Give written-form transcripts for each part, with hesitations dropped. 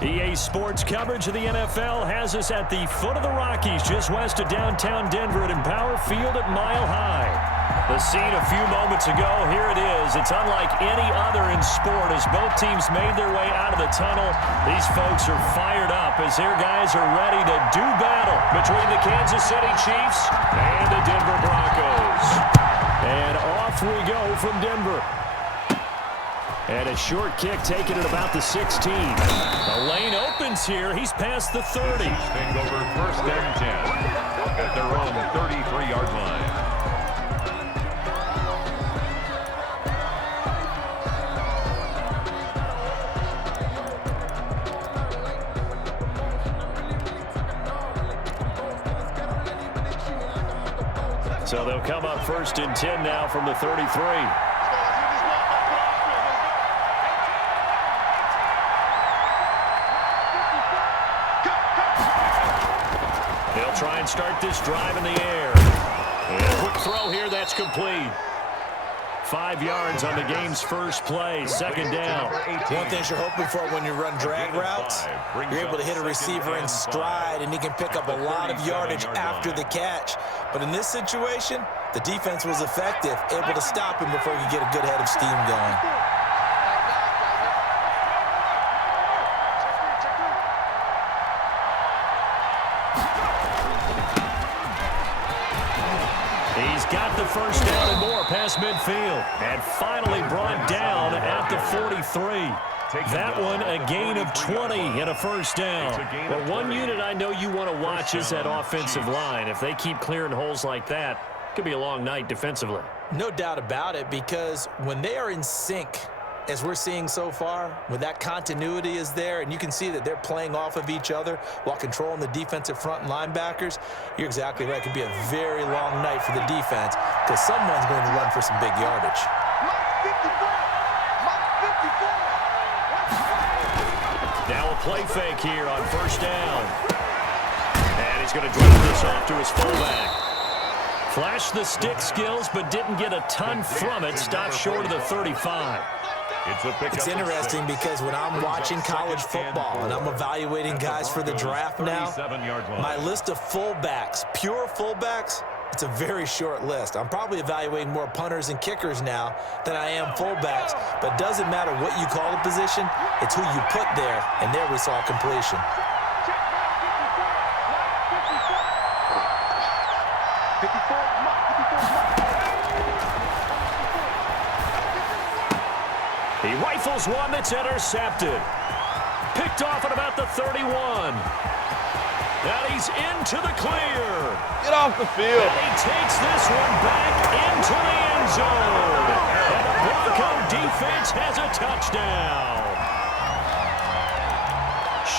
EA Sports coverage of the NFL has us at the foot of the Rockies, just west of downtown Denver at Empower Field at Mile High. The scene a few moments ago, here it is. It's unlike any other in sport as both teams made their way out of the tunnel. These folks are fired up as their guys are ready to do battle between the Kansas City Chiefs and the Denver Broncos. And off we go from Denver. And a short kick taken at about the 16. The lane opens here. He's past the 30. Take over first and 10 at their own 33-yard line. So they'll come up first and 10 now from the 33. They'll try and start this drive in the air. And a quick throw here, that's complete. 5 yards on the game's first play, second down. One thing you're hoping for when you run drag routes, you're able to hit a receiver in stride, and he can pick up a lot of yardage after the catch. But in this situation, the defense was effective, able to stop him before he could get a good head of steam going. He's got the first down and more past midfield. And finally brought down at the 43. That one a gain of 20 and a first down. Well, one unit I know you want to watch is that offensive line. If they keep clearing holes like that, it could be a long night defensively. No doubt about it, because when they are in sync, as we're seeing so far, when that continuity is there and you can see that they're playing off of each other while controlling the defensive front and linebackers, you're exactly right. It could be a very long night for the defense because someone's going to run for some big yardage. Now a play fake here on first down. And he's going to drop this off to his fullback. Flashed the stick skills but didn't get a ton from it. Stopped short of the 35. It's interesting because when I'm watching college football and I'm evaluating guys for the draft now, my list of fullbacks, pure fullbacks, it's a very short list. I'm probably evaluating more punters and kickers now than I am fullbacks, but it doesn't matter what you call the position, it's who you put there, and there we saw completion. He rifles one that's intercepted. Picked off at about the 31. Now he's into the clear. Get off the field. And he takes this one back into the end zone. And the Bronco defense has a touchdown.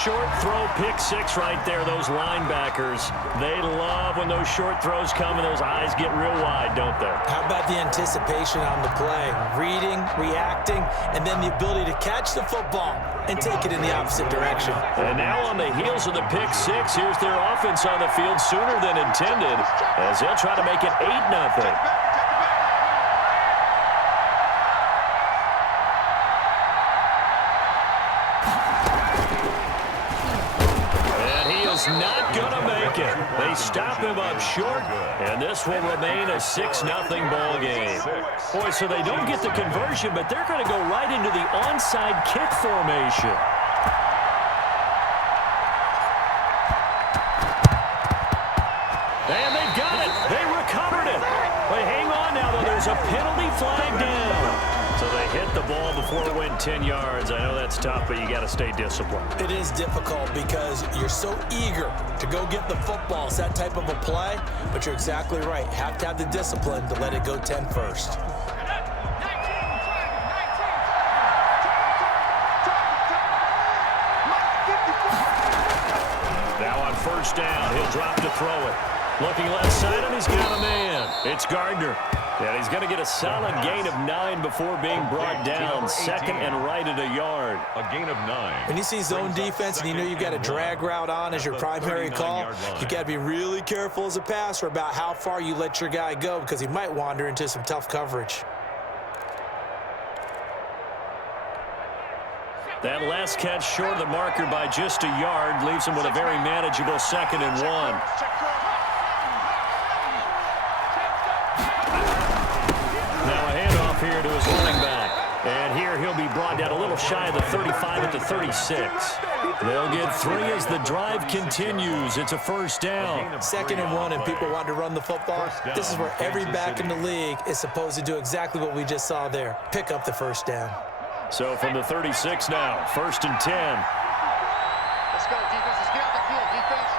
Short throw, pick six right there. Those linebackers, they love when those short throws come and those eyes get real wide, don't they? How about the anticipation on the play? Reading, reacting, and then the ability to catch the football and take it in the opposite direction. And now on the heels of the pick six, here's their offense on the field sooner than intended as they'll try to make it 8-0. Not going to make it. They stop him up short, and this will remain a 6-0 ball game. Boy, so they don't get the conversion, but they're going to go right into the onside kick formation. And they've got it. They recovered it. But hang on now, though. There's a penalty flag down. So they hit the ball before it went 10 yards. I know that's tough, but you got to stay disciplined. It is difficult because you're so eager to go get the football. It's that type of a play, but you're exactly right. Have to have the discipline to let it go 10 first. Now on first down, he'll drop to throw it. Looking left side, and he's got a man. It's Gardner. And he's going to get a solid gain of 9 before being brought down. Second and right at a yard. A gain of 9. When you see zone defense and you know you've got a drag route on as your primary call, you got to be really careful as a passer about how far you let your guy go because he might wander into some tough coverage. That last catch short of the marker by just a yard leaves him with a very manageable 2nd and 1. Now a handoff here to his running back. And here he'll be brought down a little shy of the 35 at the 36. They'll get 3 as the drive continues. It's a 1st down. 2nd and 1, and people want to run the football. This is where every back in the league is supposed to do exactly what we just saw there. Pick up the 1st down. So from the 36 now, 1st and 10. Let's go, defense. Let's get out the field, defense.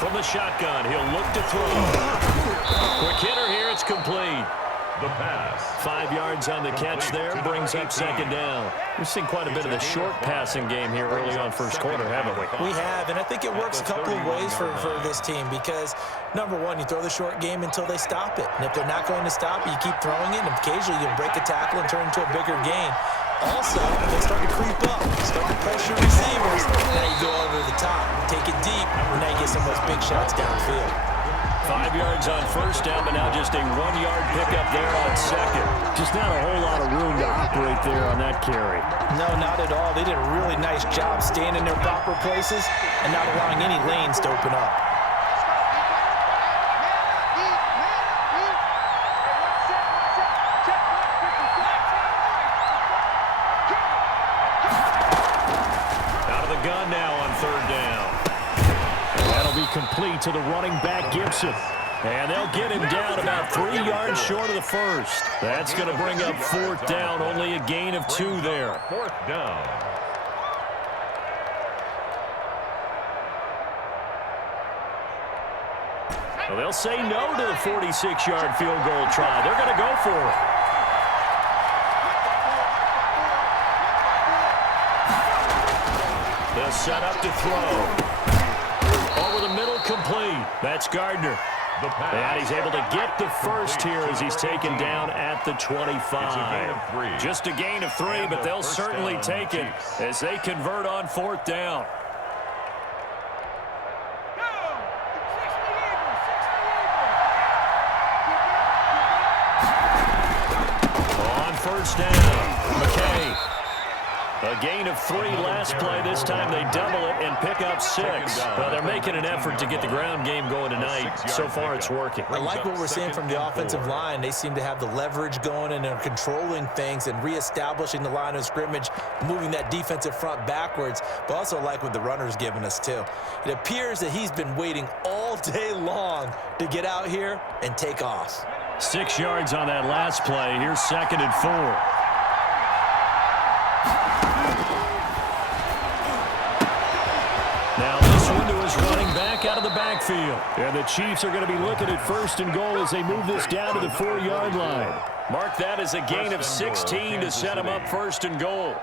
From the shotgun, he'll look to throw. Quick hitter here, it's complete. The pass. 5 yards on the catch there, brings up 2nd down. We've seen quite a bit of the short passing game here early on 1st quarter, haven't we? We have, and I think it works a couple of ways for this team because, number one, you throw the short game until they stop it. And if they're not going to stop it, you keep throwing it, and occasionally you'll break a tackle and turn it into a bigger gain. Also, they start to creep up, start to pressure receivers. Now you go over the top, take it deep, and now you get some of those big shots downfield. 5 yards on 1st down, but now just a 1-yard pickup there on 2nd. Just not a whole lot of room to operate there on that carry. No, not at all. They did a really nice job staying in their proper places and not allowing any lanes to open up. Out of the gun now on 3rd down. Complete to the running back, Gibson. And they'll get him down about 3 yards short of the 1st. That's going to bring up 4th down, only a gain of 2 there. 4th down. Well, they'll say no to the 46-yard field goal try. They're going to go for it. They'll set up to throw. Over the middle, complete. That's Gardner. And he's able to get the 1st here as he's taken down at the 25. Just a gain of 3, but they'll certainly take it as they convert on 4th down. On 1st down, McKay. A gain of 3 last play. This time they double it and pick up 6. Well, they're making an effort to get the ground game going tonight. So far, it's working. I like what we're seeing from the offensive line. They seem to have the leverage going, and they're controlling things and reestablishing the line of scrimmage, moving that defensive front backwards, but also like what the runner's giving us, too. It appears that he's been waiting all day long to get out here and take off. 6 yards on that last play. Here's 2nd and 4. Now this one to his running back out of the backfield. And the Chiefs are going to be looking at 1st and goal as they move this down to the 4-yard line. Mark that as a gain of 16 to set him up 1st and goal.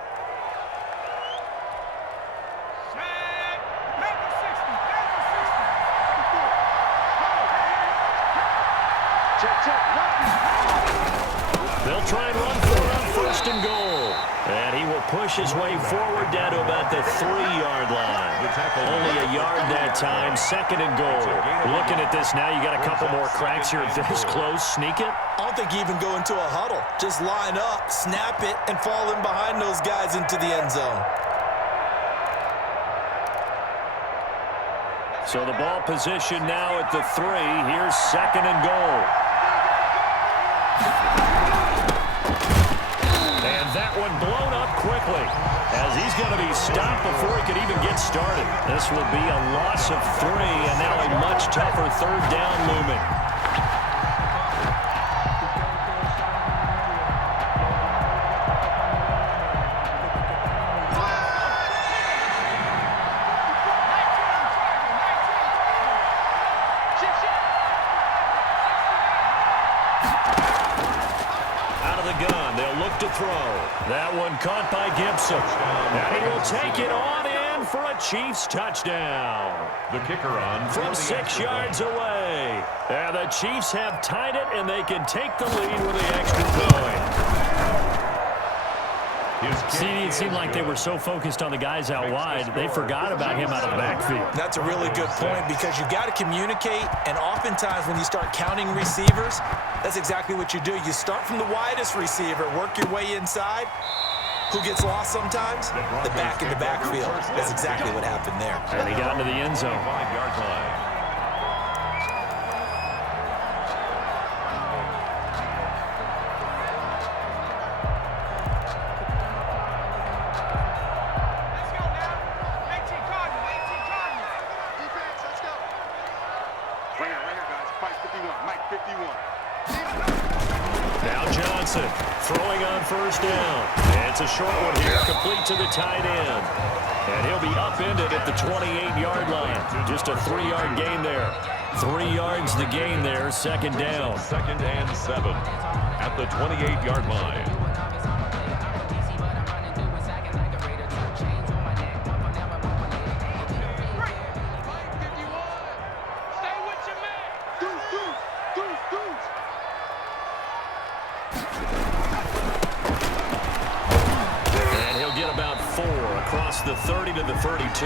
They'll try and run for it on 1st and goal. And he will push his way forward down to about the 3-yard line. Only a yard that time, 2nd and goal. Looking at this now, you got a couple more cracks here. This close, sneak it. I don't think you even go into a huddle. Just line up, snap it, and fall in behind those guys into the end zone. So the ball position now at the 3. Here's 2nd and goal. And that one blown up quickly as he's going to be stopped before he could even get started. This will be a loss of 3, and now a much tougher 3rd down looming. To throw. That one caught by Gibson. And he will take it on in for a Chiefs touchdown. The kicker on from 6 yards away. And the Chiefs have tied it, and they can take the lead with the extra point. See, it seemed like they were so focused on the guys out wide, they forgot about him out of the backfield. That's a really good point because you got to communicate, and oftentimes when you start counting receivers, that's exactly what you do. You start from the widest receiver, work your way inside. Who gets lost sometimes? The back in the backfield. That's exactly what happened there. And he got into the end zone. 5-yard line. Now Johnson throwing on first down. And it's a short one here, complete to the tight end. And he'll be upended at the 28-yard line. Just a 3-yard gain there. 3 yards the gain there, second down. 2nd and 7 at the 28-yard line. The 30 to the 32.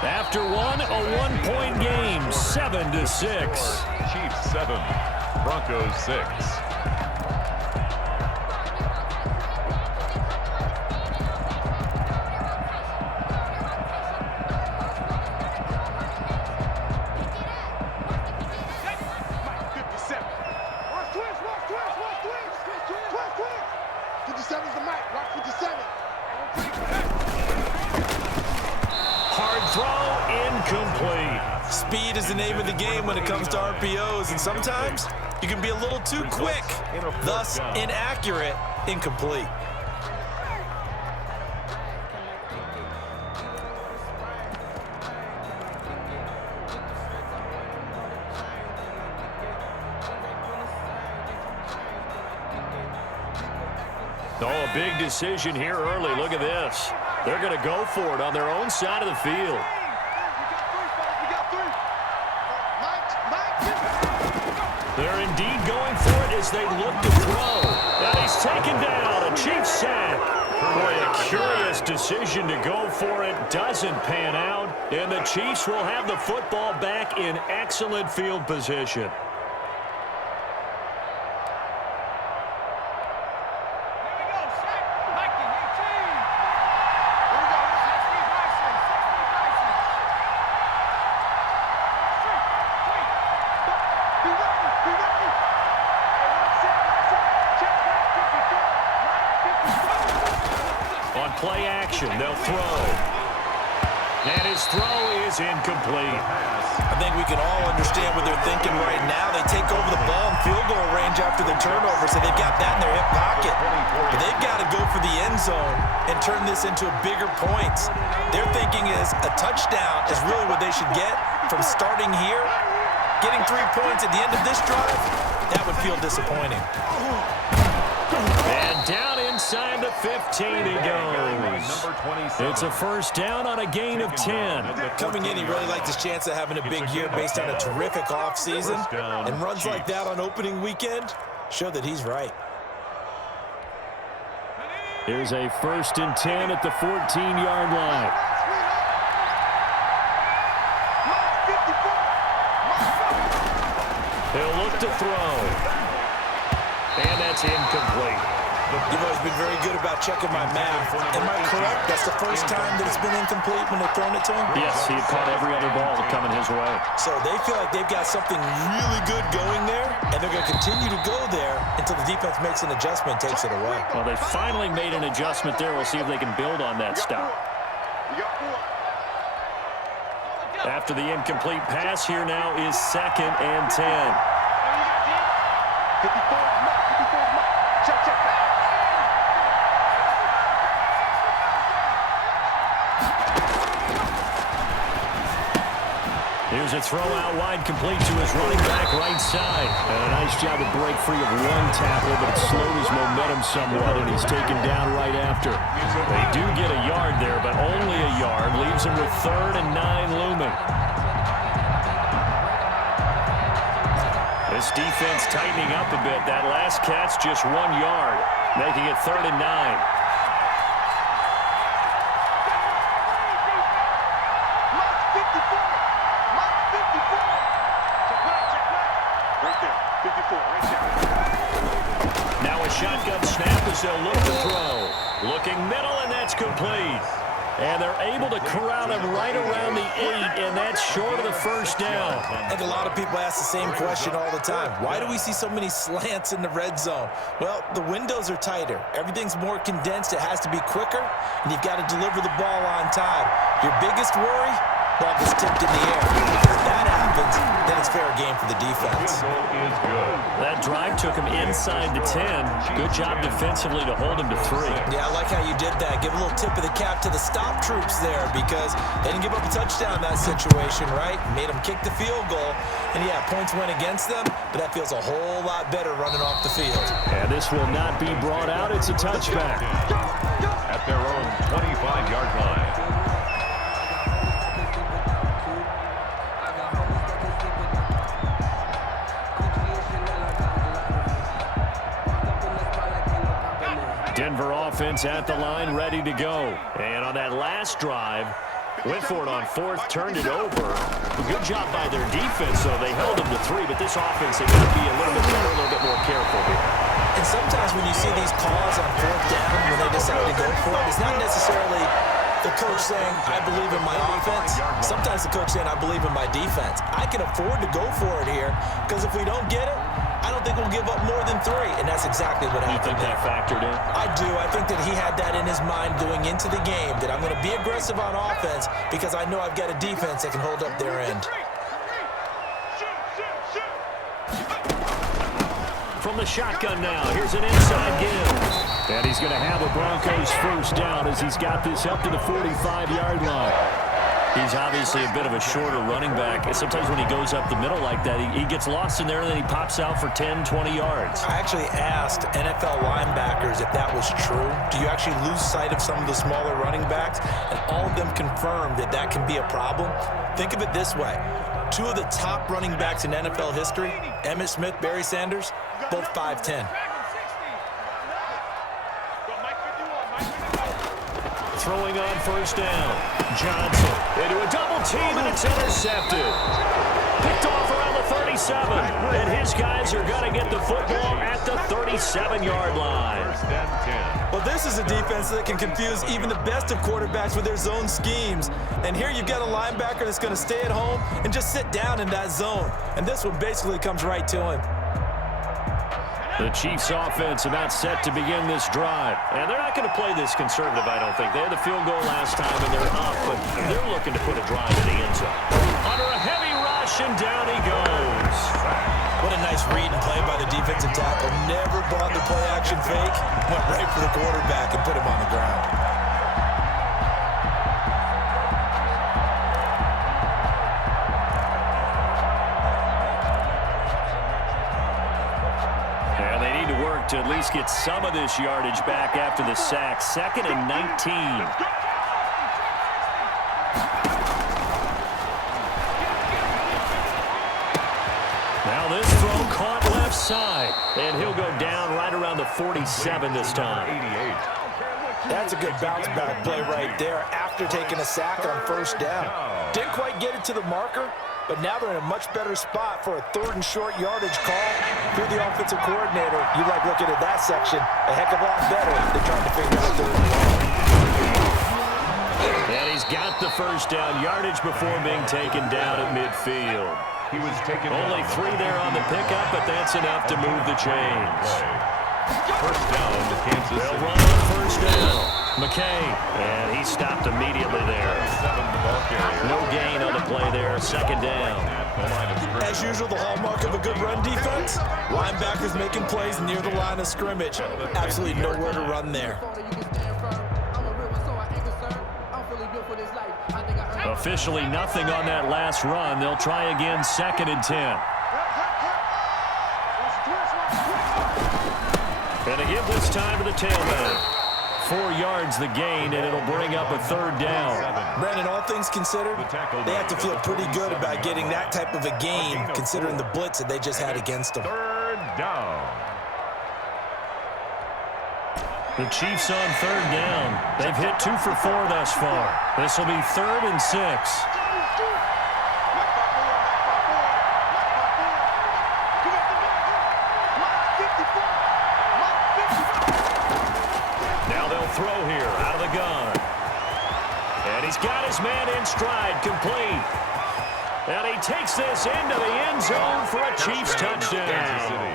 After one, a 1-point game, 7-6. Chiefs 7, Broncos 6. Speed is the name of the game when it comes to RPOs, and sometimes you can be a little too quick, thus inaccurate, incomplete. Oh, a big decision here early. Look at this. They're going to go for it on their own side of the field. They're indeed going for it as they look to throw. And he's taken down. A Chiefs sack. Boy, a curious decision to go for it. Doesn't pan out. And the Chiefs will have the football back in excellent field position. Play action, they'll throw. And his throw is incomplete. I think we can all understand what they're thinking right now. They take over the ball in field goal range after the turnover, so they've got that in their hip pocket. But they've got to go for the end zone and turn this into bigger points. Their thinking is a touchdown is really what they should get from starting here. Getting 3 points at the end of this drive, that would feel disappointing. And down inside the 15 he goes. It's a first down on a gain of 10. Coming in, he really liked his chance of having a big year based on a terrific offseason. And runs like that on opening weekend show that he's right. Here's a 1st and 10 at the 14-yard line. He'll look to throw. And that's incomplete. You've always been very good about checking my math. Am I correct? That's the first time that it's been incomplete when they've thrown it to him? Yes, he had caught every other ball coming his way. So they feel like they've got something really good going there, and they're going to continue to go there until the defense makes an adjustment, takes it away. Well, they finally made an adjustment there. We'll see if they can build on that stop. After the incomplete pass, here now is 2nd and 10. 54. Check. Here's a throw out wide, complete to his running back right side. And a nice job to break free of one tackle, but it slowed his momentum somewhat, and he's taken down right after. They do get a yard there, but only a yard. Leaves him with 3rd and 9 looming. This defense tightening up a bit. That last catch just 1 yard, making it 3rd and 9. Now a shotgun snap as they'll look to throw. Looking middle, and that's complete. And they're able to corral him right around the 8, and that's short of the first down. I think a lot of people ask the same question all the time. Why do we see so many slants in the red zone? Well, the windows are tighter. Everything's more condensed. It has to be quicker, and you've got to deliver the ball on time. Your biggest worry? Ball gets tipped in the air. If that happens, then it's fair game for the defense. That drive took him inside the 10. Good job defensively to hold him to 3. Yeah, I like how you did that. Give a little tip of the cap to the stop troops there because they didn't give up a touchdown in that situation, right? Made them kick the field goal. And, yeah, points went against them, but that feels a whole lot better running off the field. And this will not be brought out. It's a touchback. At their own 25-yard line. Denver offense at the line, ready to go. And on that last drive, went for it on 4th, turned it over. Good job by their defense, though. They held them to 3, but this offense, they got to be a little bit better, a little bit more careful here. And sometimes when you see these calls on 4th down, when they decide to go for it, it's not necessarily the coach saying, I believe in my offense. Sometimes the coach saying, I believe in my defense. I can afford to go for it here because if we don't get it, I don't think we'll give up more than 3, and that's exactly what happened. You think that factored in? I do. I think that he had that in his mind going into the game, that I'm going to be aggressive on offense because I know I've got a defense that can hold up their end. From the shotgun now, here's an inside give. And he's going to have a Broncos first down as he's got this up to the 45-yard line. He's obviously a bit of a shorter running back. Sometimes when he goes up the middle like that, he gets lost in there, and then he pops out for 10, 20 yards. I actually asked NFL linebackers if that was true. Do you actually lose sight of some of the smaller running backs? And all of them confirmed that that can be a problem. Think of it this way. 2 of the top running backs in NFL history, Emmitt Smith, Barry Sanders, both 5'10". Throwing on first down. Johnson into a double team, and it's intercepted. Picked off around the 37, and his guys are going to get the football at the 37-yard line. Well, this is a defense that can confuse even the best of quarterbacks with their zone schemes. And here you've got a linebacker that's going to stay at home and just sit down in that zone. And this one basically comes right to him. The Chiefs offense about set to begin this drive. And they're not going to play this conservative, I don't think. They had the field goal last time, and they're up, but they're looking to put a drive in the end zone. Under a heavy rush, and down he goes. What a nice read and play by the defensive tackle. Never bought the play-action fake. Went right for the quarterback and put him on the ground. To at least get some of this yardage back after the sack. 2nd and 19. Now this throw caught left side. And he'll go down right around the 47 this time. That's a good bounce-back play right there after taking a sack on first down. Didn't quite get it to the marker, but now they're in a much better spot for a 3rd and short yardage call. If you're the offensive coordinator, you like looking at that section a heck of a lot better than trying to figure out 3rd and long. And he's got the first down yardage before being taken down at midfield. He was taken only 3 there on the pickup, but that's enough to move the chains. First down to Kansas City. They'll run on first down. McKay, and he stopped immediately there. No gain on the play there, 2nd down. As usual, the hallmark of a good run defense, linebackers making plays near the line of scrimmage. Absolutely nowhere to run there. Officially nothing on that last run. They'll try again, 2nd and 10. And a give this time to the tailback. 4 yards the gain, and it'll bring up a 3rd down. Brandon, all things considered, they have to feel pretty good about getting that type of a gain, considering the blitz that they just had against them. 3rd down. The Chiefs on 3rd down. They've hit 2 for 4 thus far. This will be 3rd and 6. throw here out of the gun. And he's got his man in stride, complete. And he takes this into the end zone for a Chiefs touchdown.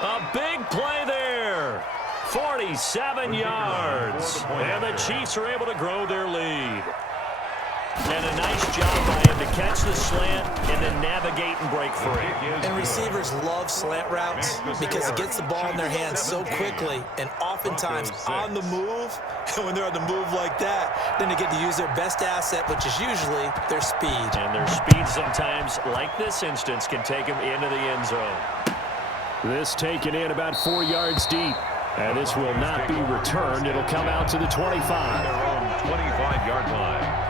A big play there. 47 yards. And the Chiefs are able to grow their lead. And a nice job by him to catch the slant and then navigate and break free. And receivers love slant routes because it gets the ball in their hands so quickly and oftentimes on the move. And when they're on the move like that, then they get to use their best asset, which is usually their speed. And their speed sometimes, like this instance, can take them into the end zone. This taken in about 4 yards deep. And this will not be returned. It'll come out to the 25. Their own 25-yard line.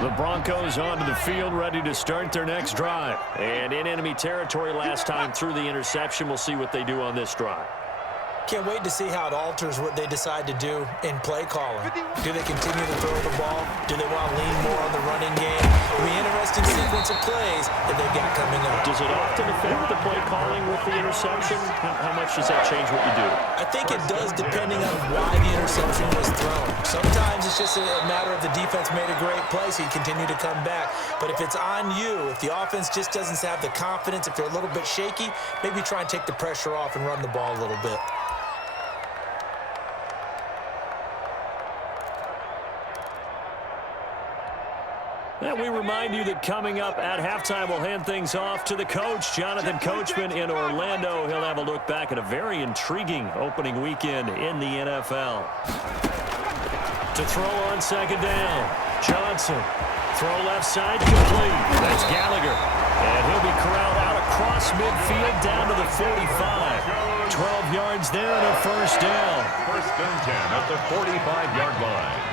The Broncos onto the field, ready to start their next drive. And in enemy territory last time through the interception. We'll see what they do on this drive. Can't wait to see how it alters what they decide to do in play calling. Do they continue to throw the ball? Do they want to lean more on the running game? It'll be an interesting sequence of plays that they've got coming up. Does it often affect the play calling with the interception? How much does that change what you do? I think it does depending on why the interception was thrown. Sometimes it's just a matter of the defense made a great play, so you continue to come back. But if it's on you, if the offense just doesn't have the confidence, if they're a little bit shaky, maybe try and take the pressure off and run the ball a little bit. And we remind you that coming up at halftime, we'll hand things off to the coach, Jonathan Coachman in Orlando. He'll have a look back at a very intriguing opening weekend in the NFL. To throw on second down, Johnson. Throw left side, complete. That's Gallagher. And he'll be corralled out across midfield down to the 45. 12 yards there and a first down. First and 10 at the 45-yard line.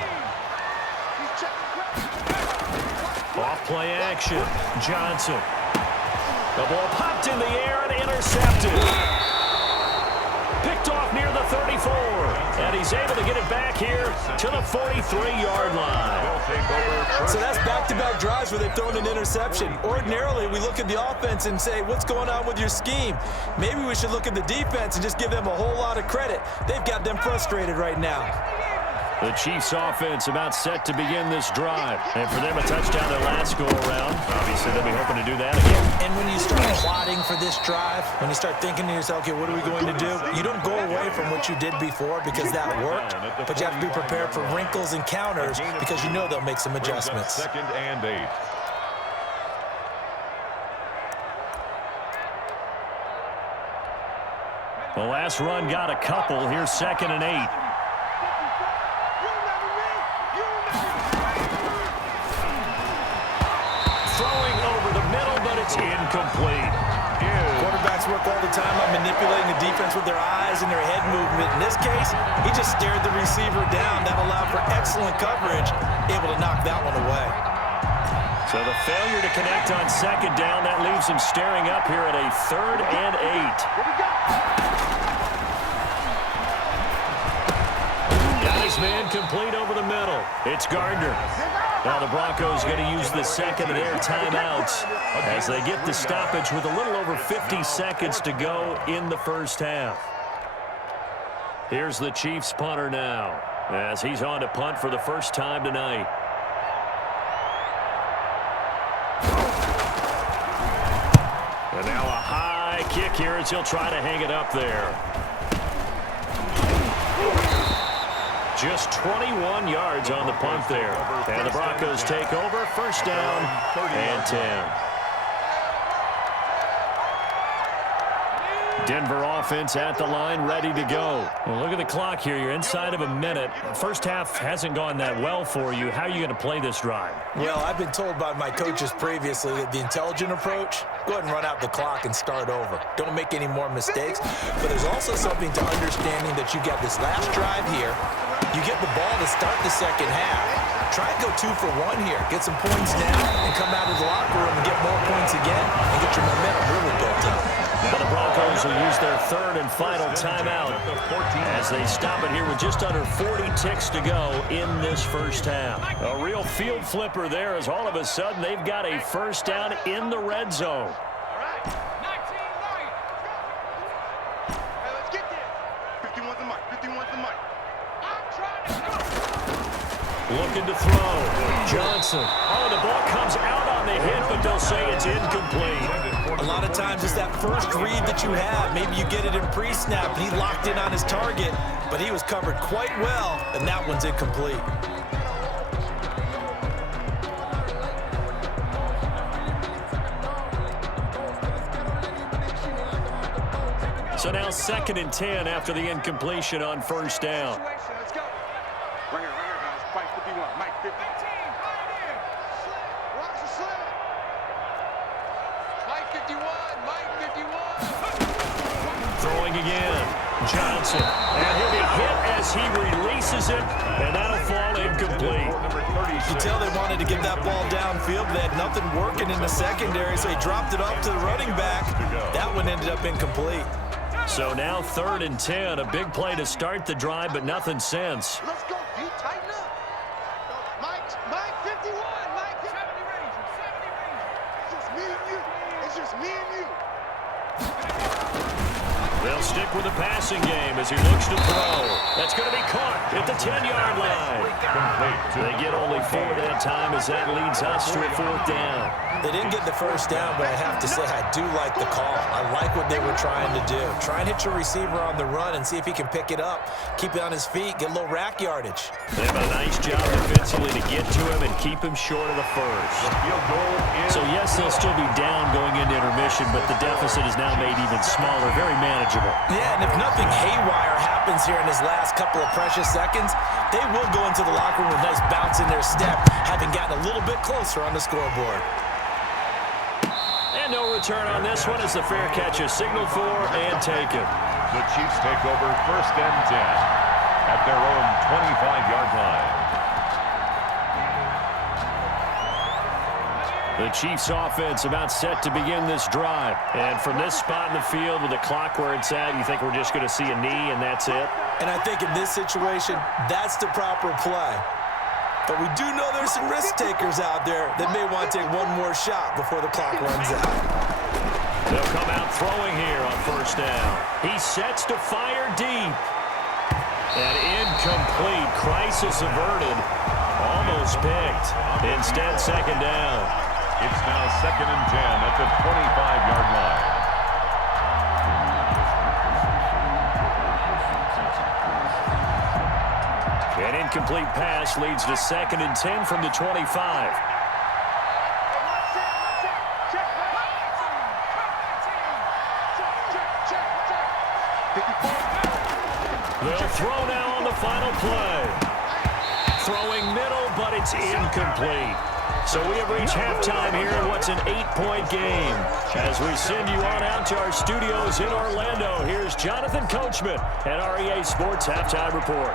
Off play action. Johnson. The ball popped in the air and intercepted. Picked off near the 34. And he's able to get it back here to the 43-yard line. So that's back-to-back drives where they've thrown an interception. Ordinarily, we look at the offense and say, what's going on with your scheme? Maybe we should look at the defense and just give them a whole lot of credit. They've got them frustrated right now. The Chiefs offense about set to begin this drive. And for them, a touchdown their last go-around. Obviously, they'll be hoping to do that again. And when you start plotting for this drive, when you start thinking to yourself, okay, what are we going to do? You don't go away from what you did before because that worked, but you have to be prepared for wrinkles and counters because you know they'll make some adjustments. Second and 8. The last run got a couple. Here's second and 8. Incomplete. Quarterbacks work all the time on manipulating the defense with their eyes and their head movement. In this case, he just stared the receiver down. That allowed for excellent coverage, able to knock that one away. So the failure to connect on second down, that leaves him staring up here at a third and 8. Got his man complete over the middle. It's Gardner. Now the Broncos going to use the second of their timeouts as they get the stoppage with a little over 50 seconds to go in the first half. Here's the Chiefs punter now as he's on to punt for the first time tonight. And now a high kick here as he'll try to hang it up there. Just 21 yards on the punt there. And the Broncos take over. First down and 10. Denver offense at the line, ready to go. Well, look at the clock here. You're inside of a minute. First half hasn't gone that well for you. How are you going to play this drive? Well, I've been told by my coaches previously that the intelligent approach, go ahead and run out the clock and start over. Don't make any more mistakes. But there's also something to understanding that you got this last drive here. You get the ball to start the second half. Try and go 2 for 1 here. Get some points now and come out of the locker room and get more points again and get your momentum really built up. Now the Broncos will use their third and final timeout as they stop it here with just under 40 ticks to go in this first half. A real field flipper there as all of a sudden they've got a first down in the red zone. Looking to throw. Johnson. Oh, the ball comes out on the hit, but they'll say it's incomplete. A lot of times it's that first read that you have. Maybe you get it in pre-snap, and he locked in on his target, but he was covered quite well, and that one's incomplete. So now 2nd and 10 after the incompletion on first down. Right here, guys. Mike 51. Mike 50. Watch the slip. Mike 51. Mike 51. Throwing again. Johnson. And he'll be hit as he releases it, and that'll fall incomplete. You can tell they wanted to get that ball downfield, but they had nothing working in the secondary, so he dropped it off to the running back. That one ended up incomplete. So now 3rd and 10, a big play to start the drive, but nothing since. Let's go, D. Tighten up. Mike 51. Mike 70 range. 70 range. It's just me and you. It's just me and you. They'll stick with the passing game as he looks to throw. That's going to be caught at the 10-yard line. They get only 4 that time as that leads us to a 4th down. They didn't get the first down, but I have to say I do like the call. I like what they were trying to do. Try and hit your receiver on the run and see if he can pick it up, keep it on his feet, get a little rack yardage. They have a nice job defensively to get to him and keep him short of the first. So yes, they'll still be down going into intermission, but the deficit is now made even smaller, very manageable. Yeah, and if nothing haywire happens here in his last couple of precious seconds, they will go into the locker room with a nice bounce in their step, having gotten a little bit closer on the scoreboard. And no return on this one as the fair catch is signaled for and taken. The Chiefs take over 1st and 10 at their own 25-yard line. The Chiefs offense about set to begin this drive. And from this spot in the field with the clock where it's at, you think we're just going to see a knee and that's it? And I think in this situation, that's the proper play. But we do know there's some risk takers out there that may want to take one more shot before the clock runs out. They'll come out throwing here on first down. He sets to fire deep. And incomplete. Crisis averted. Almost picked. Instead, 2nd down. It's now 2nd and 10 at the 25-yard line. An incomplete pass leads to 2nd and 10 from the 25. They'll throw now on the final play. Throwing middle, but it's incomplete. So we have reached halftime here in what's an 8-point game. As we send you on out to our studios in Orlando, here's Jonathan Coachman at REA Sports Halftime Report.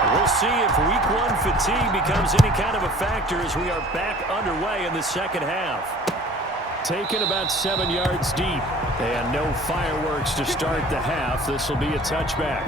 And we'll see if Week 1 fatigue becomes any kind of a factor as we are back underway in the second half. Taken about 7 yards deep, and no fireworks to start the half. This will be a touchback.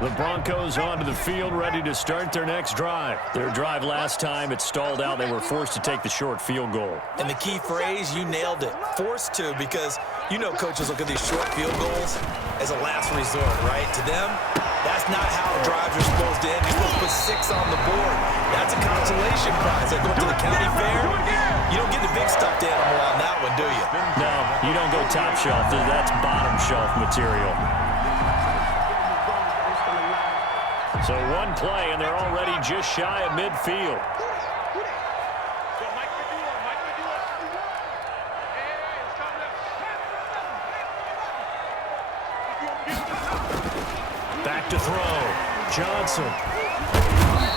The Broncos onto the field, ready to start their next drive. Their drive last time, it stalled out. They were forced to take the short field goal. And the key phrase, you nailed it, forced to, because you know coaches look at these short field goals as a last resort, right? To them, that's not how drives are supposed to end. You're supposed to put 6 on the board. That's a consolation prize. Like going to the county fair, you don't get the big stuffed animal on that one, do you? No, you don't go top shelf. That's bottom shelf material. So one play, and they're already just shy of midfield. Back to throw. Johnson.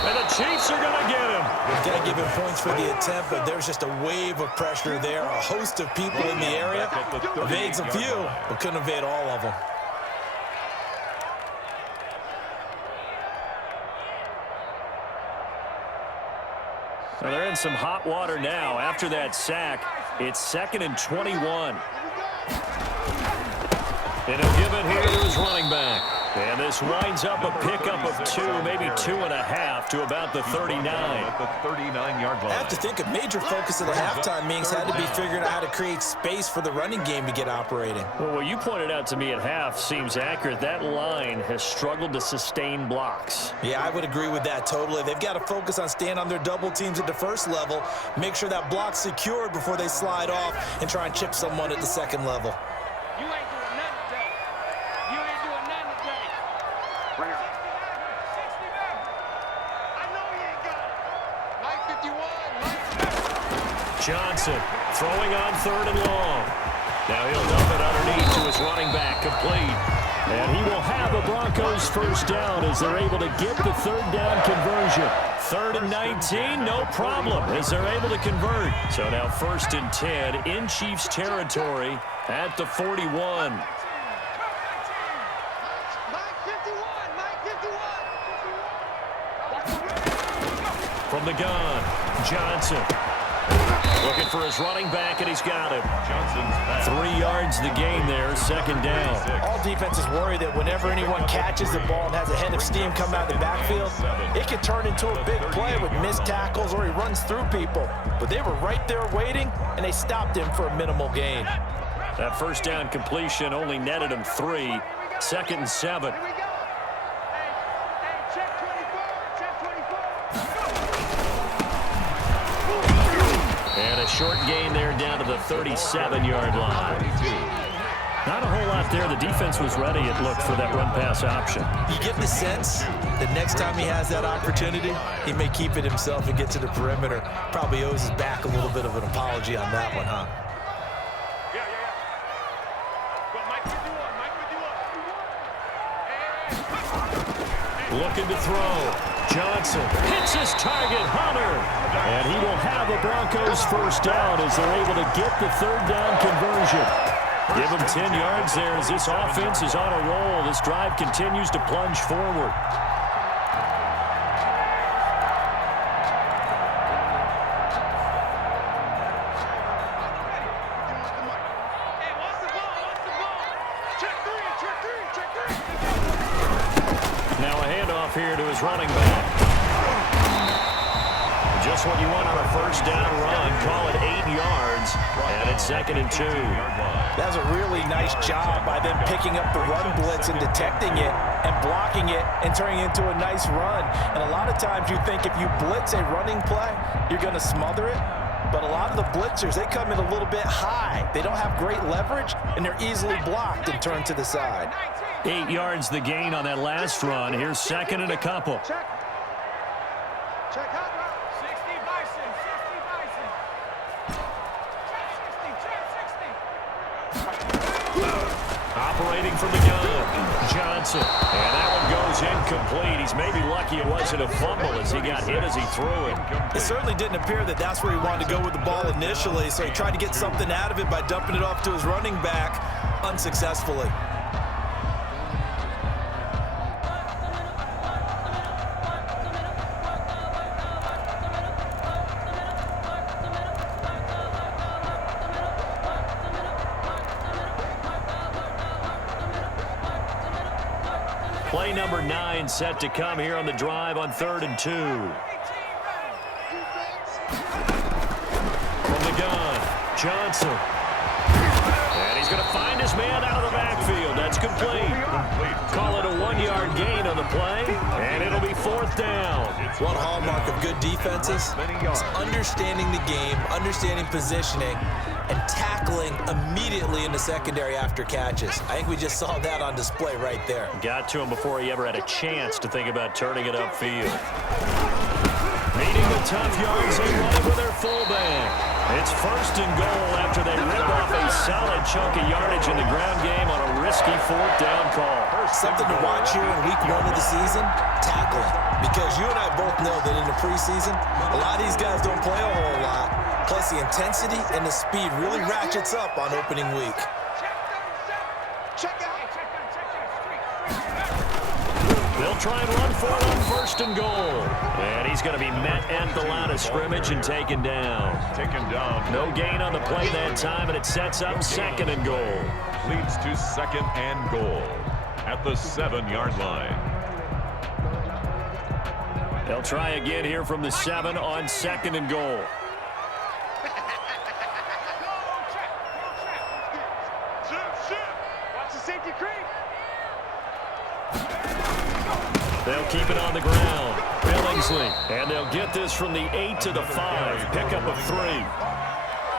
And the Chiefs are going to get him. Got to give him points for the attempt, but there's just a wave of pressure there. A host of people in the area. Evades a few, but couldn't evade all of them. Well, they're in some hot water now. After that sack, it's 2nd and 21. And he'll give it here to his running back. And this winds up a pickup of 2, maybe 2.5 to about the 39. At the 39-yard line. I have to think a major focus of the halftime meetings had to be figuring out how to create space for the running game to get operating. Well, what you pointed out to me at half seems accurate. That line has struggled to sustain blocks. Yeah, I would agree with that totally. They've got to focus on staying on their double teams at the first level, make sure that block's secured before they slide off and try and chip someone at the second level. You ain't doing nothing today. You ain't doing nothing today. I know he ain't got it. Mike 51. Johnson throwing on 3rd and long. Now he'll dump it underneath to his running back, complete. And he will have a Broncos first down as they're able to get the 3rd down conversion. 3rd and 19, no problem as they're able to convert. So now 1st and 10 in Chiefs territory at the 41. Mike 51. Mike 51. From the gun, Johnson. Looking for his running back, and he's got him. Johnson's back. 3 yards the gain there, 2nd down. All defenses worry that whenever anyone catches the ball and has a head of steam come out of the backfield, it can turn into a big play with missed tackles or he runs through people. But they were right there waiting, and they stopped him for a minimal gain. That first down completion only netted him 3. 2nd and 7. Here we go. Hey, check 24. Check 24. And a short gain there down to the 37-yard line. Not a whole lot there. The defense was ready, it looked, for that run-pass option. You get the sense that next time he has that opportunity, he may keep it himself and get to the perimeter. Probably owes his back a little bit of an apology on that one, huh? Yeah. Well, Mike 51. Looking to throw. Johnson hits his target, Hunter. And he will have a Broncos first down as they're able to get the 3rd down conversion. Give him 10 yards there as this offense is on a roll. This drive continues to plunge forward. Hey, what's the ball? Check 3. Now a handoff here to his running back. Just what you want on a first down run. Call it 8 yards. And it's 2nd and 2. That's a really nice job by them picking up the run blitz and detecting it and blocking it and turning it into a nice run. And a lot of times you think if you blitz a running play, you're going to smother it. But a lot of the blitzers, they come in a little bit high. They don't have great leverage, and they're easily blocked and turned to the side. 8 yards the gain on that last run. Here's 2nd and a couple. Check hot route. 60 Bison. Operating from the gun, Johnson. And that one goes incomplete. He's maybe lucky it wasn't a fumble as he got hit as he threw it. It certainly didn't appear that that's where he wanted to go with the ball initially, so he tried to get something out of it by dumping it off to his running back unsuccessfully. Play number 9 set to come here on the drive on 3rd and 2. From the gun, Johnson. And he's going to find his man out of the backfield. That's complete. Call it a 1-yard gain on the play, and it'll be 4th down. One hallmark of good defenses is understanding the game, understanding positioning, and tackling immediately in the secondary after catches. I think we just saw that on display right there. Got to him before he ever had a chance to think about turning it upfield. Meeting the tough yards, they run it with their fullback. It's 1st and goal after they rip off a solid chunk of yardage in the ground game on a risky 4th down call. Something to watch here in week 1 of the season, tackling. Because you and I both know that in the preseason, a lot of these guys don't play a whole lot. Plus, the intensity and the speed really ratchets up on opening week. Check out. They'll try and run for it on first and goal. And he's going to be met at the line of scrimmage and taken down. No gain on the play that time, and it sets up second and goal. Leads to second and goal at the 7-yard line. They'll try again here from the 7 on second and goal. Watch the safety creep. They'll keep it on the ground. Billingsley. And they'll get this from the 8 to the 5. Pickup of 3.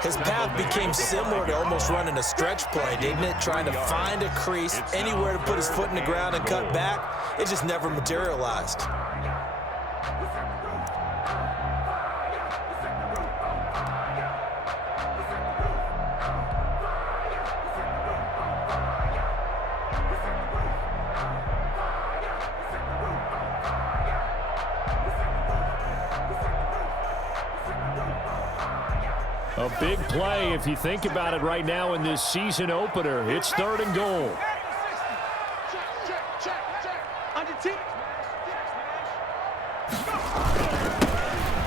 His path became similar to almost running a stretch play, didn't it? Trying to find a crease, anywhere to put his foot in the ground and cut back. It just never materialized. A big play if you think about it right now in this season opener. It's third and goal.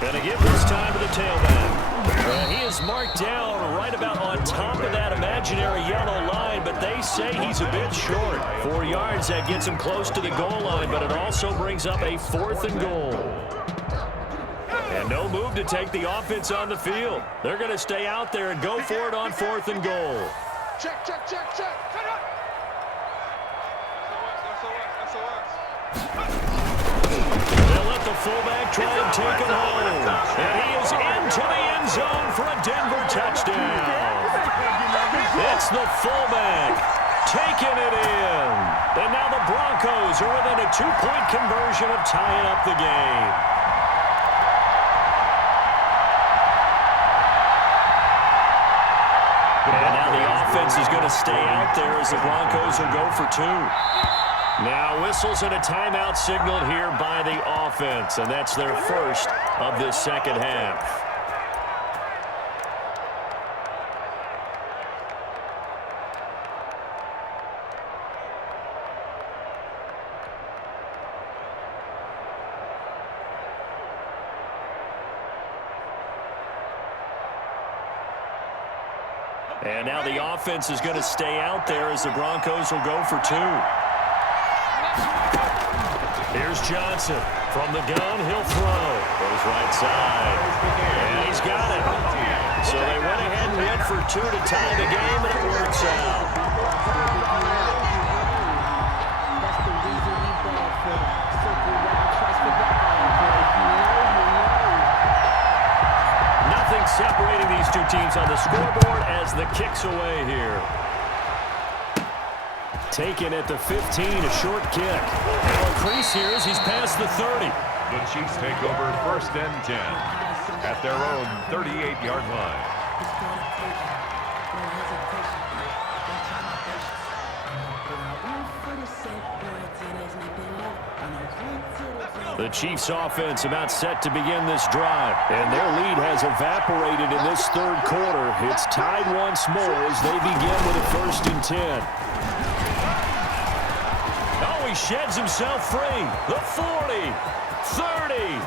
Gonna give this time to the tailback. He is marked down right about on top of that imaginary yellow line, but they say he's a bit short. 4 yards, that gets him close to the goal line, but it also brings up a fourth and goal. And no move to take the offense on the field. They're going to stay out there and go for it on fourth and goal. Check. They'll let the fullback try and take it home. And he is into the end zone for a Denver touchdown. It's the fullback taking it in. And now the Broncos are within a 2-point conversion of tying up the game. And now the offense is going to stay out there as the Broncos will go for 2. Now whistles and a timeout signaled here by the offense, and that's their first of this second half. And now the offense is going to stay out there as the Broncos will go for 2. Here's Johnson. From the gun, he'll throw. Goes right side. And he's got it. So they went ahead and went for 2 to tie the game, and it works out. Nothing separating these two teams on the scoreboard as the kick's away here. Taken at the 15, a short kick. Now a crease here as he's past the 30. The Chiefs take over first and 10 at their own 38-yard line. The Chiefs offense about set to begin this drive, and their lead has evaporated in this third quarter. It's tied once more as they begin with a first and 10. Oh, he sheds himself free. The 40, 30,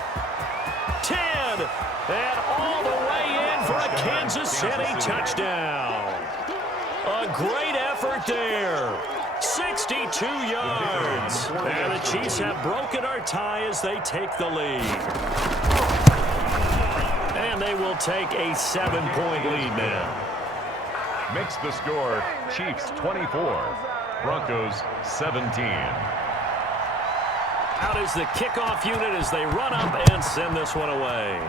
10, and all the way in for a Kansas City touchdown. A great effort there. 62 yards. And the Chiefs have broken our tie as they take the lead. And they will take a 7-point lead now. Makes the score Chiefs 24, Broncos 17. Out is the kickoff unit as they run up and send this one away.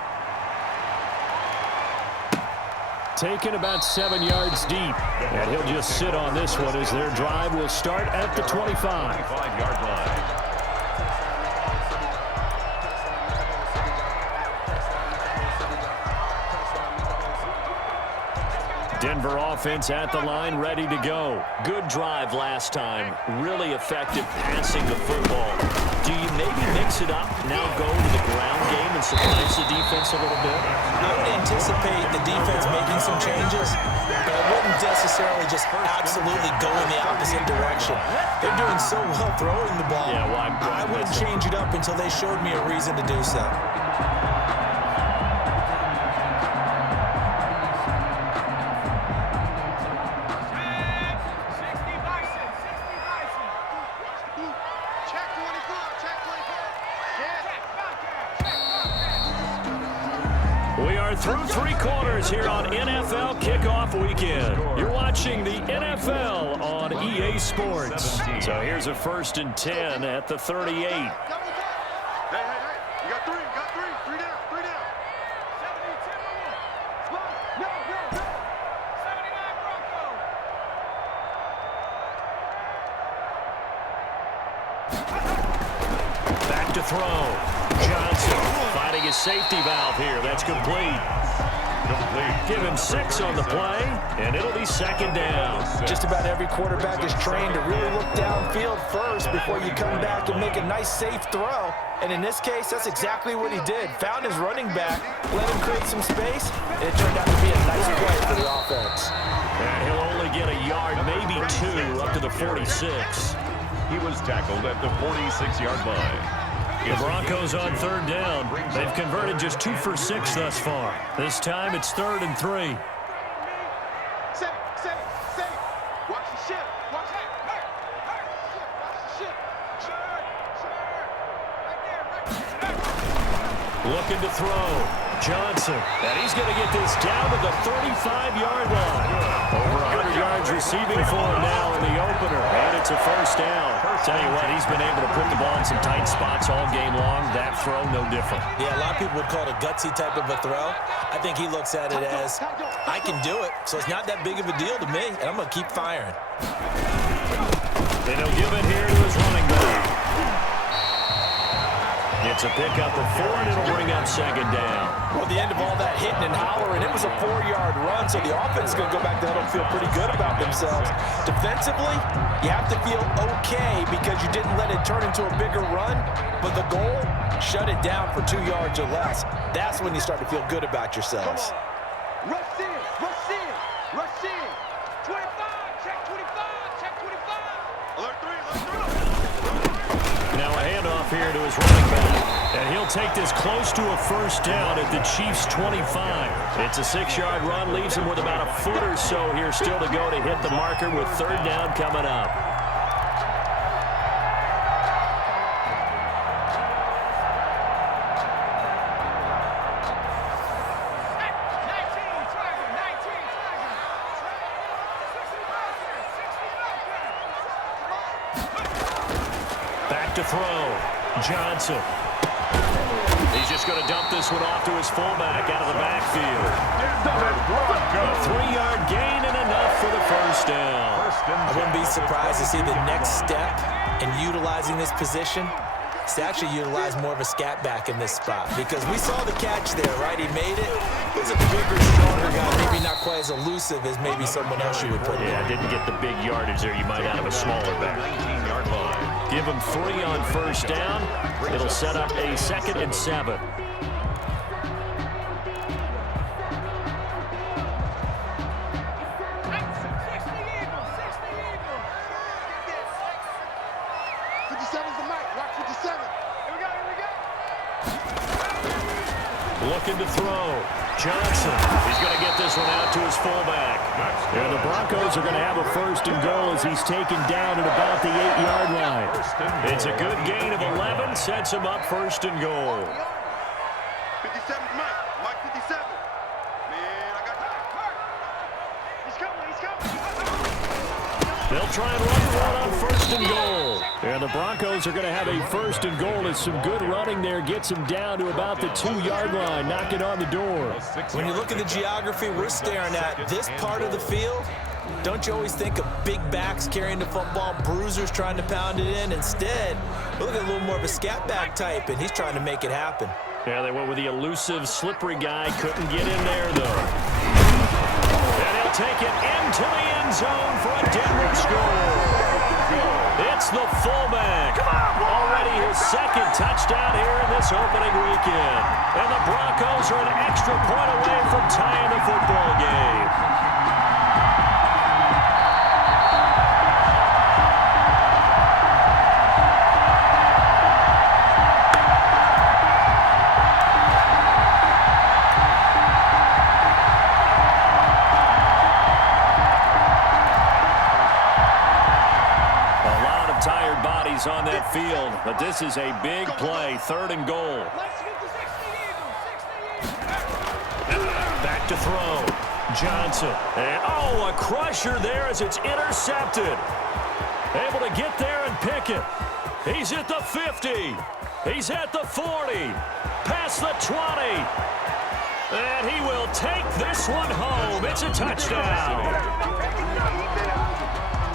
Taken about 7 yards deep. And he'll just sit on this one as their drive will start at the 25. 25-yard line. Denver offense at the line, ready to go. Good drive last time. Really effective passing the football. Do you maybe mix it up, now go to the ground game and surprise the defense a little bit? I would anticipate the defense making some changes, but I wouldn't necessarily just absolutely go in the opposite direction. They're doing so well throwing the ball. Yeah, I wouldn't change it up until they showed me a reason to do so. Through 3 quarters here on NFL Kickoff Weekend. You're watching the NFL on EA Sports. So here's a 1st and 10 at the 38. Hey, you got 3 down. 70, Timberwolves. No. 79 Broncos. Back to throw. Johnson finding his safety valve here. That's complete. Give him 6 on the play, and it'll be 2nd down. Just about every quarterback is trained to really look downfield first before you come back and make a nice, safe throw. And in this case, that's exactly what he did. Found his running back, let him create some space, and it turned out to be a nice play for the offense. And he'll only get a yard, maybe 2, up to the 46. He was tackled at the 46-yard line. The Broncos on 3rd down. They've converted just 2 for 6 thus far. This time it's 3rd and 3. Set it. Watch the ship. Watch that. Watch the ship. Looking to throw. Johnson. And he's going to get this down to the 35-yard line. Over 100 yards receiving for him now in the opener. And it's a 1st down. Tell you what, he's been able to put the ball in some tight spots all game long. That throw, no different. Yeah, a lot of people would call it a gutsy type of a throw. I think he looks at it as, I can do it, so it's not that big of a deal to me, and I'm going to keep firing. And he'll give it here to his running back. It's a pickup of 4, and it'll bring up 2nd down. Well, the end of all that hitting and hollering, it was a 4-yard run, so the offense is going to go back there and feel pretty good about themselves. Defensively, you have to feel okay because you didn't let it turn into a bigger run, but the goal, shut it down for 2 yards or less. That's when you start to feel good about yourselves. Rush in. 25, check 25. Alert 3. Now a handoff here to his running back. And he'll take this close to a 1st down at the Chiefs' 25. It's a 6-yard run, leaves him with about a foot or so here still to go to hit the marker with 3rd down coming up. Back to throw. Johnson. He's just going to dump this one off to his fullback out of the backfield. A 3-yard gain and enough for the 1st down. I wouldn't be surprised to see the next step in utilizing this position is to actually utilize more of a scat back in this spot, because we saw the catch there, right? He made it. He was a bigger, stronger guy, maybe not quite as elusive as maybe someone else you would put in. Yeah, didn't get the big yardage there. You might out of a smaller back. 19-yard line. Give him 3 on 1st down. It'll set up a 2nd and 7. Looking to throw. Johnson. He's going to get this one out to his fullback. And the Broncos are going to have a 1st and goal as he's taken down at about the 8-yard line. It's a good gain of 11. Sets him up 1st and goal. 57's Mike 57. Man, I got He's coming. They'll try and run one on 1st and goal. And the Broncos are going to have a 1st and goal as some good running there gets him down to about the 2-yard line, knocking on the door. When you look at the geography we're staring at, this part of the field, don't you always think of big backs carrying the football, bruisers trying to pound it in? Instead, look at a little more of a scat back type, and he's trying to make it happen. Yeah, they went with the elusive, slippery guy. Couldn't get in there, though. And he'll take it into the end zone for a Denver score. It's the fullback. Already his second touchdown here in this opening weekend. And the Broncos are an extra point away from tying the football game. On that field, but this is a big play, 3rd and goal. Back to throw. Johnson. And, oh, a crusher there as it's intercepted. Able to get there and pick it. He's at the 50. He's at the 40. Past the 20. And he will take this one home. It's a touchdown.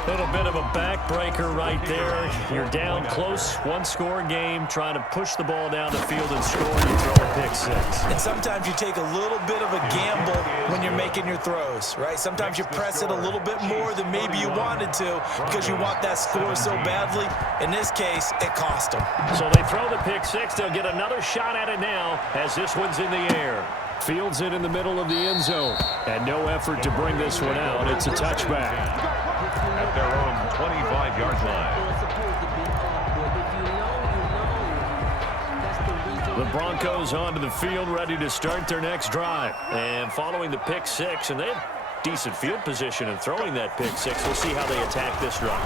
Little bit of a backbreaker right there. You're down close, one-score game, trying to push the ball down the field and score, and you throw a pick six. And sometimes you take a little bit of a gamble when you're making your throws, right? Sometimes you press it a little bit more than maybe you wanted to because you want that score so badly. In this case, it cost them. So they throw the pick six. They'll get another shot at it now as this one's in the air. Fields it in the middle of the end zone. And no effort to bring this one out. It's a touchback. At their own 25-yard line. The Broncos onto the field, ready to start their next drive. And following the pick six, and they have decent field position in throwing that pick six. We'll see how they attack this drive.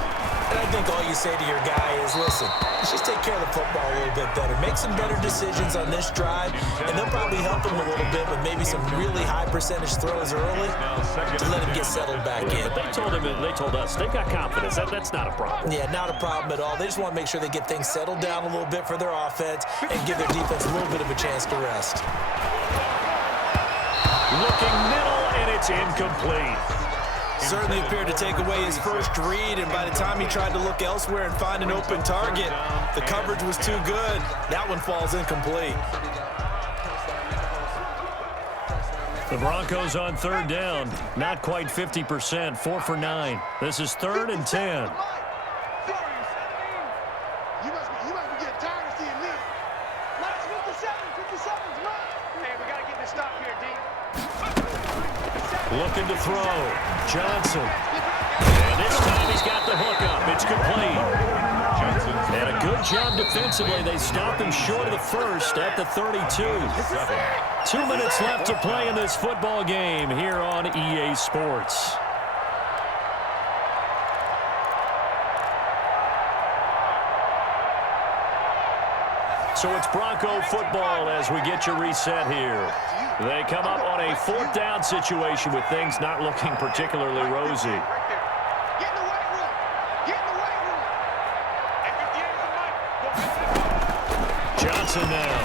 And I think all you say to your guy is, listen, let's just take care of the football a little bit better. Make some better decisions on this drive, and they'll probably help him a little bit with maybe some really high percentage throws early to let him get settled back in. But they told us they've got confidence. That's not a problem. Yeah, not a problem at all. They just want to make sure they get things settled down a little bit for their offense and give their defense a little bit of a chance to rest. Looking middle, and it's incomplete. Certainly appeared to take away his first read, and by the time he tried to look elsewhere and find an open target, the coverage was too good. That one falls incomplete. The Broncos on 3rd down. Not quite 50%, 4 for 9. This is 3rd and 10. You must be getting tired of seeing me. Last 57's mine. Hey, we got to get this stop here, D. Looking to throw. Johnson. And this time he's got the hook up. It's complete. And a good job defensively. They stopped him short of the first at the 32. 2 minutes left to play in this football game here on EA Sports. So it's Bronco football as we get you reset here. They come up on a 4th down situation with things not looking particularly rosy. Get in the weight room. Get in the weight room. Johnson now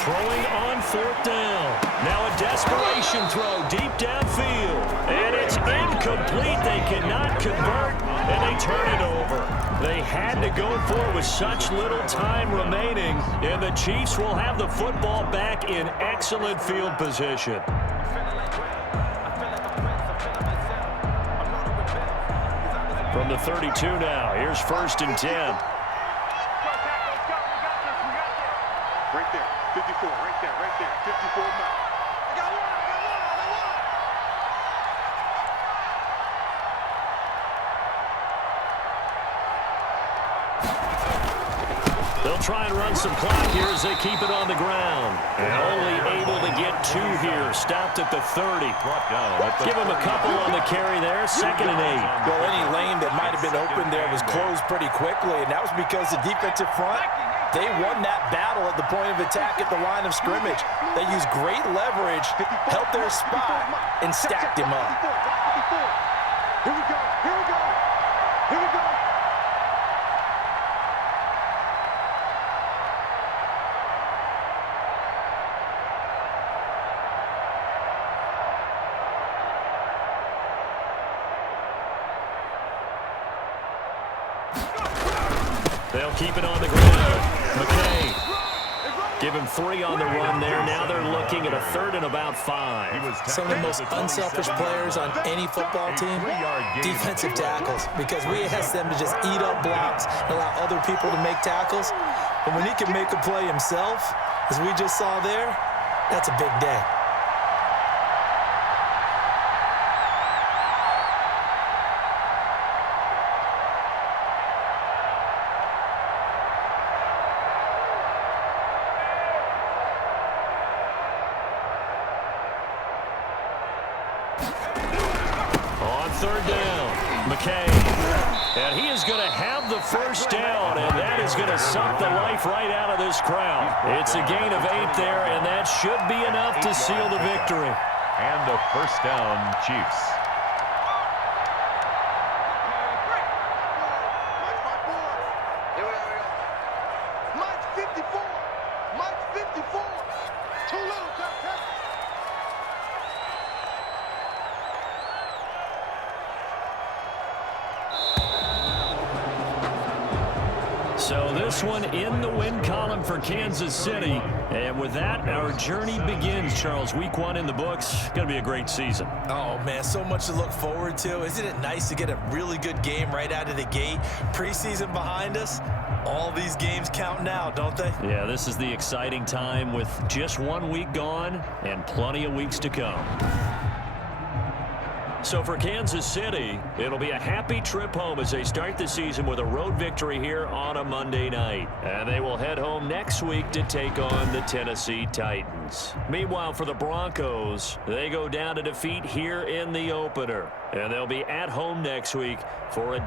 throwing on 4th down. Now a desperation throw deep downfield. And it's incomplete. They cannot convert, and they turn it over. They had to go for it with such little time remaining, and the Chiefs will have the football back in excellent field position. From the 32 now, here's 1st and 10. Right there, 54, right there, 54 now. I got one. They'll try and run some clock here as they keep it on the ground. And only able to get 2 here. Stopped at the 30. Give him a couple on the carry there. 2nd and 8. Well, any lane that might have been open there was closed pretty quickly, and that was because the defensive front, they won that battle at the point of attack at the line of scrimmage. They used great leverage, held their spot, and stacked him up. Here we go. They'll keep it on the ground. McKay. Give him 3 on the run there. Now they're looking at a 3rd and about 5. Some of the most unselfish players on any football team, defensive tackles, because we ask them to just eat up blocks and allow other people to make tackles. But when he can make a play himself, as we just saw there, that's a big day. On 3rd down, McKay. And he is going to have the first down, and that is going to suck the life right out of this crowd. It's a gain of 8 there, and that should be enough to seal the victory. And a first down, Chiefs. Mike 54. Mike 54. Too little, Captain. So this one in the win column for Kansas City. And with that, our journey begins, Charles. Week 1 in the books. Going to be a great season. Oh, man, so much to look forward to. Isn't it nice to get a really good game right out of the gate? Preseason behind us. All these games count now, don't they? Yeah, this is the exciting time with just 1 week gone and plenty of weeks to come. So for Kansas City, it'll be a happy trip home as they start the season with a road victory here on a Monday night. And they will head home next week to take on the Tennessee Titans. Meanwhile, for the Broncos, they go down to defeat here in the opener. And they'll be at home next week for a